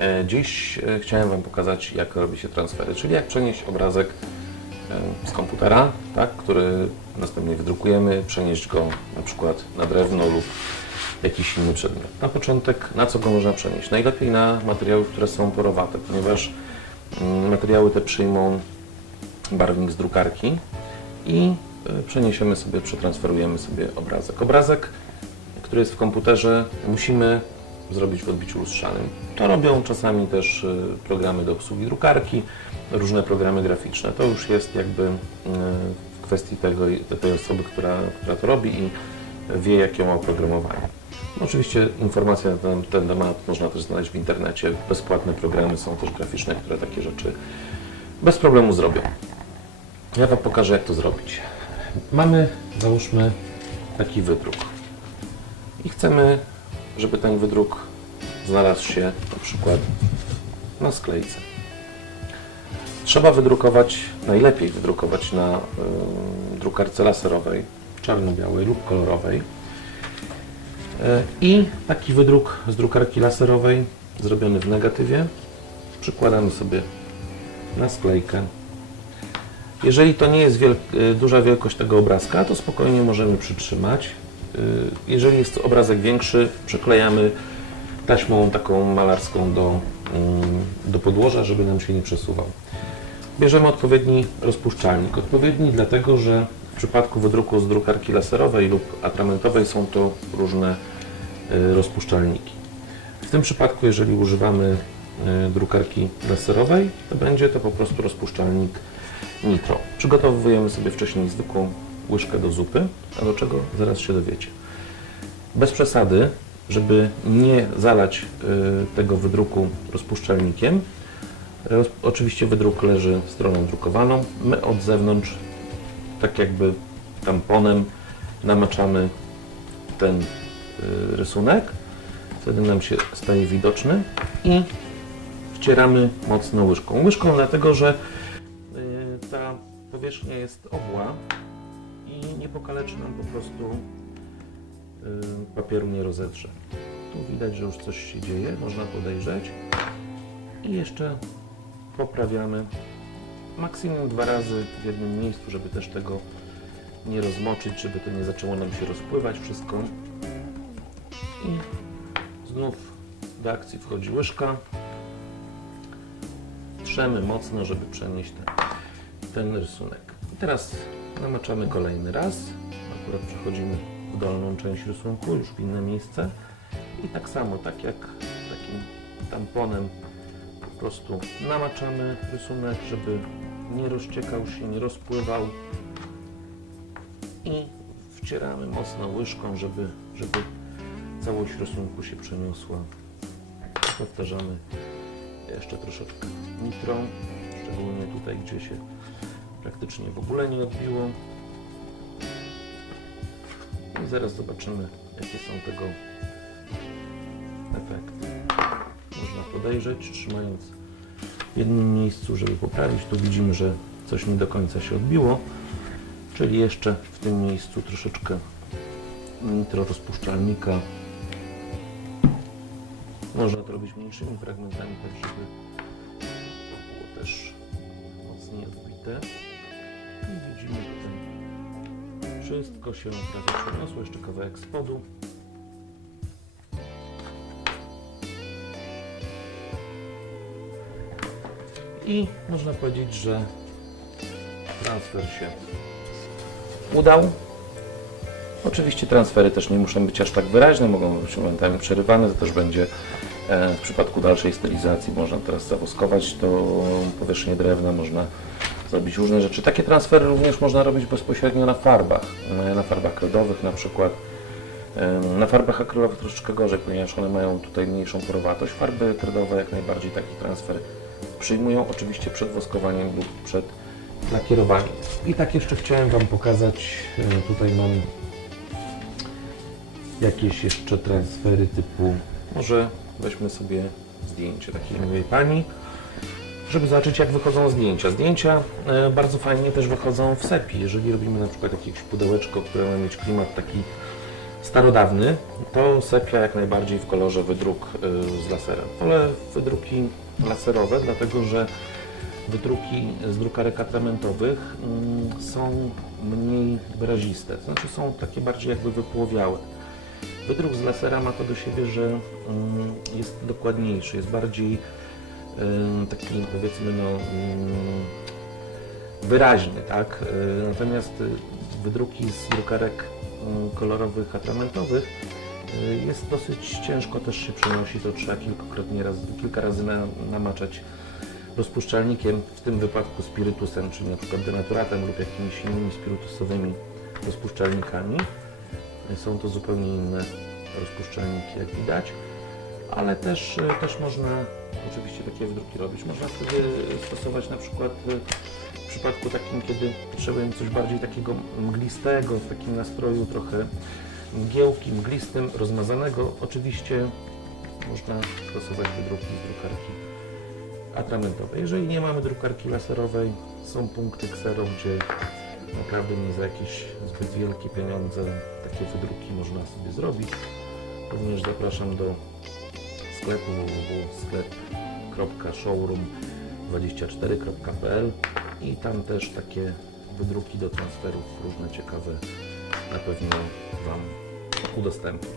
E, Dziś e, chciałem Wam pokazać, jak robi się transfery, czyli jak przenieść obrazek e, z komputera, tak, który następnie wydrukujemy, przenieść go na przykład na drewno lub jakiś inny przedmiot. Na początek, na co go można przenieść? Najlepiej na materiały, które są porowate, ponieważ mm, materiały te przyjmą barwnik z drukarki i przeniesiemy sobie, przetransferujemy sobie obrazek. Obrazek, który jest w komputerze, musimy zrobić w odbiciu lustrzanym. To robią czasami też e, programy do obsługi drukarki, różne programy graficzne. To już jest jakby e, w kwestii tego, tej osoby, która, która to robi i wie, jakie ma oprogramowanie. Oczywiście informacje na ten, ten temat można też znaleźć w internecie. Bezpłatne programy są też graficzne, które takie rzeczy bez problemu zrobią. Ja Wam pokażę, jak to zrobić. Mamy, załóżmy, taki wydruk. I chcemy, żeby ten wydruk znalazł się na przykład na sklejce. Trzeba wydrukować, najlepiej wydrukować na y, drukarce laserowej, czarno-białej lub kolorowej. Y, I taki wydruk z drukarki laserowej, zrobiony w negatywie, przykładamy sobie na sklejkę. Jeżeli to nie jest wiel y, duża wielkość tego obrazka, to spokojnie możemy przytrzymać. Y, Jeżeli jest obrazek większy, przyklejamy taśmą taką malarską do, mm, do podłoża, żeby nam się nie przesuwał. Bierzemy odpowiedni rozpuszczalnik. Odpowiedni dlatego, że w przypadku wydruku z drukarki laserowej lub atramentowej są to różne y, rozpuszczalniki. W tym przypadku, jeżeli używamy y, drukarki laserowej, to będzie to po prostu rozpuszczalnik nitro. Przygotowujemy sobie wcześniej zwykłą łyżkę do zupy, a do czego zaraz się dowiecie. Bez przesady, żeby nie zalać y, tego wydruku rozpuszczalnikiem. Roz, oczywiście wydruk leży stroną drukowaną. My od zewnątrz, tak jakby tamponem, namaczamy ten y, rysunek. Wtedy nam się staje widoczny i wcieramy mocno łyżką. Łyżką dlatego, że y, ta powierzchnia jest obła nie pokaleczy nam po prostu y, papieru nie rozedrze. Tu widać, że już coś się dzieje, można podejrzeć. I jeszcze poprawiamy maksimum dwa razy w jednym miejscu, żeby też tego nie rozmoczyć, żeby to nie zaczęło nam się rozpływać wszystko. I znów do akcji wchodzi łyżka. Trzemy mocno, żeby przenieść ten, ten rysunek. Teraz namaczamy kolejny raz. Akurat przechodzimy w dolną część rysunku, już w inne miejsce. I tak samo, tak jak takim tamponem po prostu namaczamy rysunek, żeby nie rozciekał się, nie rozpływał. I wcieramy mocno łyżką, żeby, żeby całość rysunku się przeniosła. Powtarzamy jeszcze troszeczkę nitro, szczególnie tutaj, gdzie się praktycznie w ogóle nie odbiło. I zaraz zobaczymy, jakie są tego efekty. Można podejrzeć, trzymając w jednym miejscu, żeby poprawić. Tu widzimy, że coś nie do końca się odbiło, czyli jeszcze w tym miejscu troszeczkę nitro rozpuszczalnika. Można to robić mniejszymi fragmentami, tak żeby to było też mocniej odbite. Wszystko się prawie przeniosło, jeszcze kawałek spodu. I można powiedzieć, że transfer się udał. Oczywiście transfery też nie muszą być aż tak wyraźne, mogą być momentami przerywane, to też będzie e, w przypadku dalszej stylizacji można teraz zawoskować to powierzchnię drewna, można zrobić różne rzeczy. Takie transfery również można robić bezpośrednio na farbach, na farbach kredowych na przykład. Na farbach akrylowych troszeczkę gorzej, ponieważ one mają tutaj mniejszą porowatość. Farby kredowe jak najbardziej taki transfer przyjmują, oczywiście przed woskowaniem lub przed lakierowaniem. I tak jeszcze chciałem Wam pokazać, e, tutaj mam jakieś jeszcze transfery typu, może weźmy sobie zdjęcie takiej miłej pani, żeby zobaczyć jak wychodzą zdjęcia. Zdjęcia e, bardzo fajnie też wychodzą w sepi, jeżeli robimy na przykład jakieś pudełeczko, które ma mieć klimat taki starodawny, to sepia jak najbardziej w kolorze wydruk y, z laserem. Wolę wydruki laserowe, dlatego że wydruki z drukarek atramentowych mm, są mniej wyraziste, znaczy są takie bardziej jakby wypłowiałe. Wydruk z lasera ma to do siebie, że mm, jest dokładniejszy, jest bardziej taki powiedzmy no, wyraźny, tak? Natomiast y, wydruki z drukarek y, kolorowych, atramentowych y, jest dosyć ciężko też się przenosi, to trzeba kilkakrotnie raz, kilka razy na, namaczać rozpuszczalnikiem, w tym wypadku spirytusem, czyli na przykład denaturatem lub jakimiś innymi spirytusowymi rozpuszczalnikami. Są to zupełnie inne rozpuszczalniki, jak widać, ale też, y, też można oczywiście takie wydruki robić. Można wtedy stosować na przykład y, w przypadku takim, kiedy potrzebujemy coś bardziej takiego mglistego, w takim nastroju trochę mgiełki, mglistym, rozmazanego. Oczywiście można stosować wydruki z drukarki atramentowej. Jeżeli nie mamy drukarki laserowej, są punkty ksero, gdzie naprawdę nie za jakieś zbyt wielkie pieniądze takie wydruki można sobie zrobić. Również zapraszam do sklepu www.sklep.showroom24.pl i tam też takie wydruki do transferów różne ciekawe na pewno Wam udostępnię.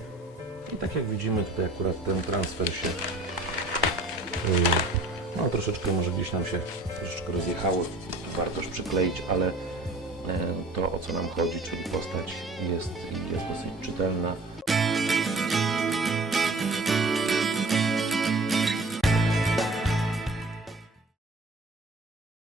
I tak jak widzimy tutaj akurat ten transfer się yy, no troszeczkę może gdzieś nam się troszeczkę rozjechało, warto przykleić, ale e, to o co nam chodzi, czyli postać jest, jest dosyć czytelna